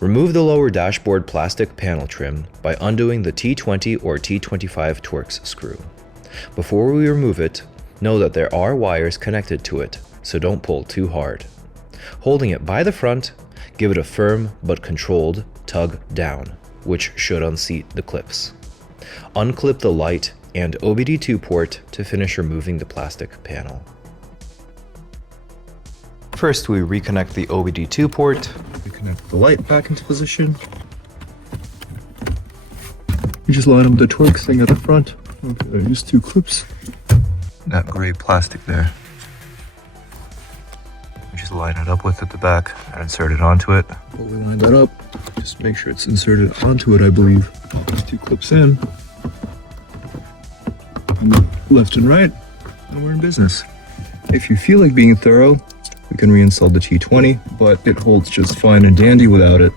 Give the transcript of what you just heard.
Remove the lower dashboard plastic panel trim by undoing the T20 or T25 Torx screw. Before we remove it, know that there are wires connected to it, so don't pull too hard. Holding it by the front, give it a firm but controlled tug down, which should unseat the clips. Unclip the light and OBD II port to finish removing the plastic panel. First, we reconnect the OBD II port. Reconnect the light back into position. We just line up the Torx thing at the front. Okay, just 2 clips. That gray plastic there. We just line it up with at the back and insert it onto it. While we line that up, just make sure it's inserted onto it, I believe. There's 2 clips in. And left and right, and we're in business. If you feel like being thorough, we can reinstall the T20, but it holds just fine and dandy without it.